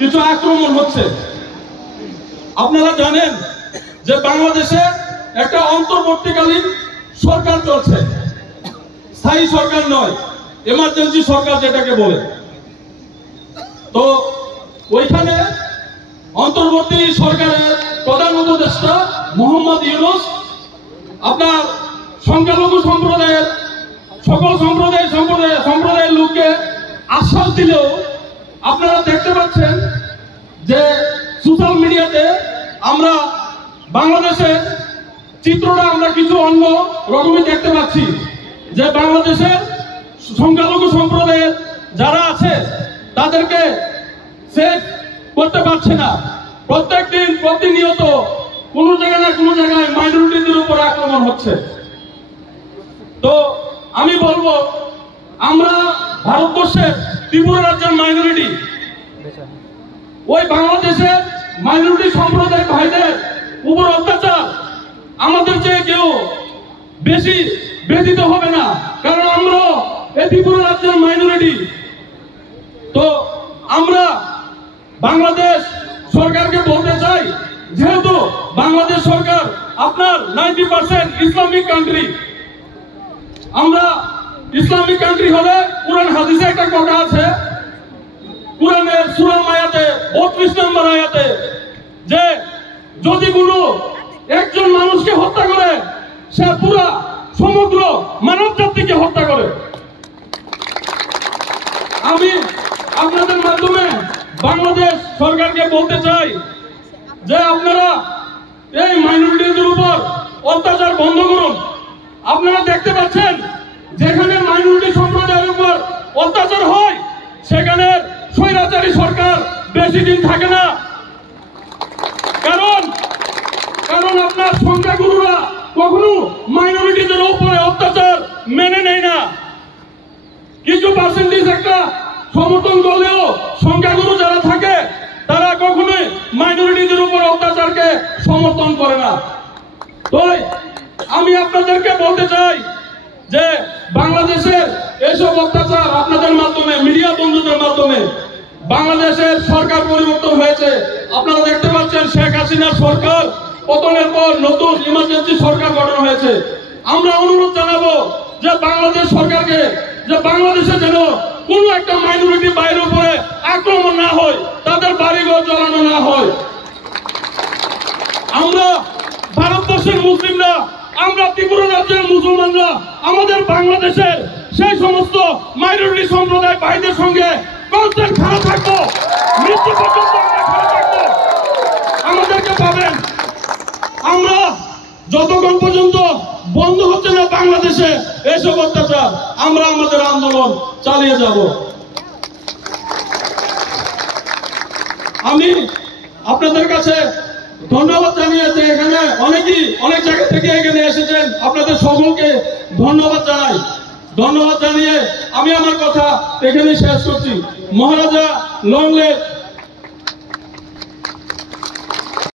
কিছু আক্রমণ হচ্ছে। আপনারা জানেন যে বাংলাদেশে একটা অন্তর্বর্তীকালীন সরকার চলছে, স্থায়ী সরকার নয়, এমার্জেন্সি সরকার যেটাকে বলে। তো ওইখানে অন্তর্বর্তী সরকারের প্রধান উপদেষ্টা মোহাম্মদ ইউনূস আপনার সংখ্যালঘু সম্প্রদায়ের সকল সম্প্রদায়ের লোককে আশ্বাস দিলেও আপনারা দেখতে পাচ্ছেন যে সোশ্যাল মিডিয়াতে আমরা বাংলাদেশের চিত্রটা আমরা কিছু অন্য রকমই দেখতে পাচ্ছি, যে বাংলাদেশের সংখ্যালঘু সম্প্রদায়ের যারা আছে তাদেরকে সেফ করতে পারছে না। প্রত্যেকদিন প্রতিনিয়ত কোনো জায়গায় না কোনো জায়গায় মাইনরিটিদের উপর আক্রমণ হচ্ছে। তো আমি বলবো, আমরা ভারতবর্ষের ত্রিপুরা রাজ্যের মাইনরিটি, ওই বাংলাদেশের মাইনরিটি সম্প্রদায় ভাইদের উপর অত্যাচার আমাদের চেয়ে কেউ বেশি ব্যথিত হবে না, কারণ আমরা এই ত্রিপুরা রাজ্যের মাইনরিটি। তো আমরা বাংলাদেশ সরকারকে বলতে চাই, যেহেতু বাংলাদেশ সরকার আপনার 90% ইসলামিক কান্ট্রি, আমরা ইসলামিক কান্ট্রি হলে কুরআন হাদিসে একটা কথা আছে, কুরআনের সূরা আয়াতে 32 নম্বর আয়াতে, যে যদি কোনো একজন মানুষকে হত্যা করে সে পুরা সমগ্র মানব জাতিকে হত্যা করে। আমি আপনাদের মাধ্যমে বাংলাদেশ সরকারকে বলতে চাই যে আপনারা এই মাইনরিটিদের উপর অত্যাচার বন্ধ করুন। আপনারা দেখতে পাচ্ছেন যেখানে মাইনরিটি সম্প্রদায়ের উপর অত্যাচার হয় সেখানে স্বৈরাচারী সরকার বেশি দিন থাকে না, কারণ আপনার সংখ্যাগুরুরা কখনো মাইনরিটিদের উপরে অত্যাচার মেনে নেয় না। কিছু পার্সেন্টেজ একটা সমর্থন করলেও সংখ্যাগুরু যারা থাকে তারা কখনোই মাইনরিটিদের উপর অত্যাচারকে সমর্থন করে না। তো আমি আপনাদেরকে বলতে চাই যে বাংলাদেশের এসব অত্যাচার আপনাদের মাধ্যমে, মিডিয়া বন্ধুদের মাধ্যমে, বাংলাদেশের সরকার পরিবর্তন হয়েছে। আপনারা দেখতে পাচ্ছেন শেখ হাসিনার সরকার পতনের পর নতুন ইমার্জেন্সি সরকার গঠন হয়েছে। আমরা অনুরোধ জানাবো যে বাংলাদেশ সরকারকে, যে বাংলাদেশে যেন কোন একটা মাইনরিটি বাইরের উপরে আক্রমণ না হয়, তাদের বাড়িঘর জ্বালানো না হয়। আমরা ভারতবর্ষের মুসলিমরা, আমরা ত্রিপুরা রাজ্যের মুসলমানরা আমাদের বাংলাদেশের সেই সমস্ত মাইনরিটি সম্প্রদায় ভাইদের সঙ্গে কনস্ট্যান্ট খাড়া থাকবো, মৃত্যু পর্যন্ত আমরা খাড়া থাকবো। আমাদেরকে পাবেন। আমরা যতক্ষণ পর্যন্ত বন্ধ হচ্ছে না বাংলাদেশে এসব অত্যাচার, আমরা আমাদের আন্দোলন চালিয়ে যাব। আমি আপনাদের কাছে ধন্যবাদ জানিয়ে, যে এখানে অনেকেই অনেক জায়গা থেকে এখানে এসেছেন, আপনাদের সকলকে ধন্যবাদ জানাই। ধন্যবাদ জানিয়ে আমি আমার কথা এখানে শেষ করছি। মহারাজা লং লিভ